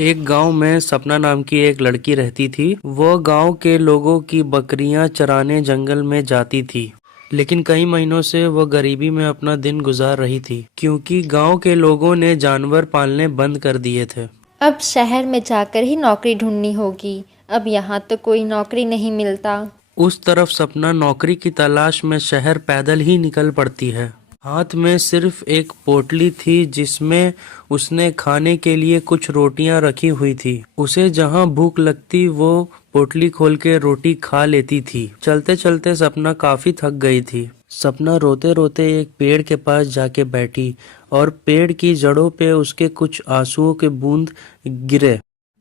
एक गांव में सपना नाम की एक लड़की रहती थी। वो गांव के लोगों की बकरियां चराने जंगल में जाती थी, लेकिन कई महीनों से वो गरीबी में अपना दिन गुजार रही थी, क्योंकि गांव के लोगों ने जानवर पालने बंद कर दिए थे। अब शहर में जाकर ही नौकरी ढूंढनी होगी। अब यहाँ तो कोई नौकरी नहीं मिलता। उस तरफ सपना नौकरी की तलाश में शहर पैदल ही निकल पड़ती है। हाथ में सिर्फ एक पोटली थी जिसमें उसने खाने के लिए कुछ रोटियां रखी हुई थी। उसे जहां भूख लगती वो पोटली खोल के रोटी खा लेती थी। चलते चलते सपना काफी थक गई थी। सपना रोते रोते एक पेड़ के पास जाके बैठी और पेड़ की जड़ों पे उसके कुछ आंसुओं के बूंद गिरे।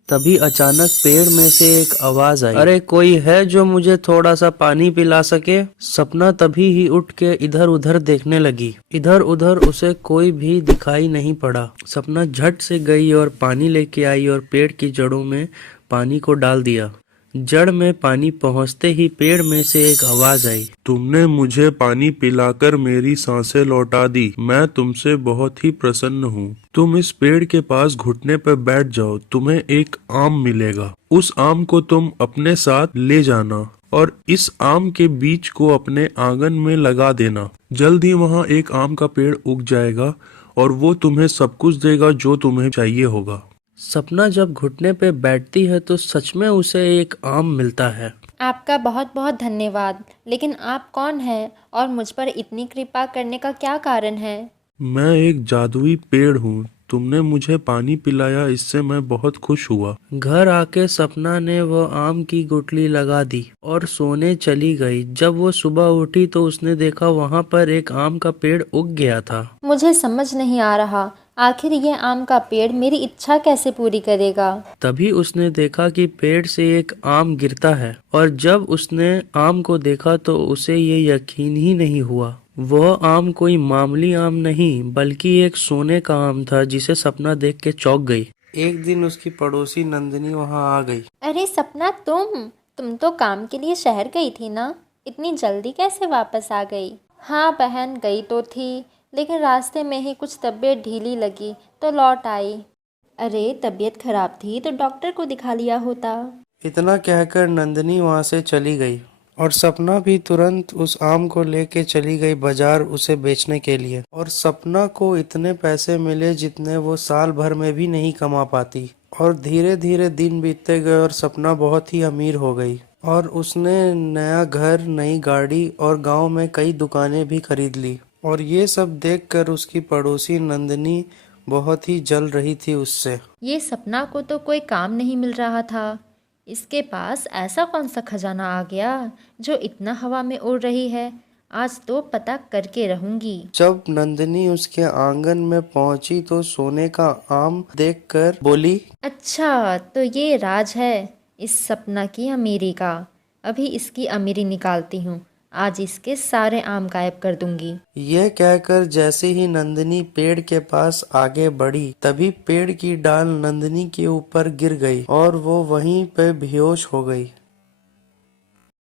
तभी अचानक पेड़ में से एक आवाज आई, अरे कोई है जो मुझे थोड़ा सा पानी पिला सके। सपना तभी ही उठ के इधर उधर देखने लगी। इधर उधर उसे कोई भी दिखाई नहीं पड़ा। सपना झट से गई और पानी लेके आई और पेड़ की जड़ों में पानी को डाल दिया। जड़ में पानी पहुंचते ही पेड़ में से एक आवाज आई, तुमने मुझे पानी पिलाकर मेरी सांसें लौटा दी। मैं तुमसे बहुत ही प्रसन्न हूँ। तुम इस पेड़ के पास घुटने पर बैठ जाओ, तुम्हें एक आम मिलेगा। उस आम को तुम अपने साथ ले जाना और इस आम के बीज को अपने आंगन में लगा देना। जल्द ही वहाँ एक आम का पेड़ उग जाएगा और वो तुम्हें सब कुछ देगा जो तुम्हें चाहिए होगा। सपना जब घुटने पे बैठती है तो सच में उसे एक आम मिलता है। आपका बहुत बहुत धन्यवाद। लेकिन आप कौन हैं और मुझ पर इतनी कृपा करने का क्या कारण है? मैं एक जादुई पेड़ हूँ। तुमने मुझे पानी पिलाया, इससे मैं बहुत खुश हुआ। घर आके सपना ने वो आम की गुठली लगा दी और सोने चली गई। जब वो सुबह उठी तो उसने देखा वहाँ पर एक आम का पेड़ उग गया था। मुझे समझ नहीं आ रहा, आखिर ये आम का पेड़ मेरी इच्छा कैसे पूरी करेगा? तभी उसने देखा कि पेड़ से एक आम गिरता है और जब उसने आम को देखा तो उसे ये यकीन ही नहीं हुआ। वह आम कोई मामूली आम नहीं बल्कि एक सोने का आम था, जिसे सपना देख के चौंक गई। एक दिन उसकी पड़ोसी नंदिनी वहां आ गई। अरे सपना, तुम तो काम के लिए शहर गई थी ना? इतनी जल्दी कैसे वापस आ गई? हाँ बहन, गई तो थी, लेकिन रास्ते में ही कुछ तबीयत ढीली लगी तो लौट आई। अरे तबीयत खराब थी तो डॉक्टर को दिखा लिया होता। इतना कहकर नंदिनी वहां से चली गई और सपना भी तुरंत उस आम को लेके चली गई बाजार उसे बेचने के लिए। और सपना को इतने पैसे मिले जितने वो साल भर में भी नहीं कमा पाती। और धीरे धीरे दिन बीतते गए और सपना बहुत ही अमीर हो गई और उसने नया घर, नई गाड़ी और गांव में कई दुकानें भी खरीद ली। और ये सब देखकर उसकी पड़ोसी नंदिनी बहुत ही जल रही थी उससे। ये सपना को तो कोई काम नहीं मिल रहा था। इसके पास ऐसा कौन सा खजाना आ गया जो इतना हवा में उड़ रही है? आज तो पता करके रहूंगी। जब नंदिनी उसके आंगन में पहुंची तो सोने का आम देखकर बोली, अच्छा, तो ये राज है इस सपना की अमीरी का। अभी इसकी अमीरी निकालती हूँ। आज इसके सारे आम गायब कर दूंगी। यह कहकर जैसे ही नंदिनी पेड़ के पास आगे बढ़ी तभी पेड़ की डाल नंदिनी के ऊपर गिर गई और वो वहीं पे बेहोश हो गई।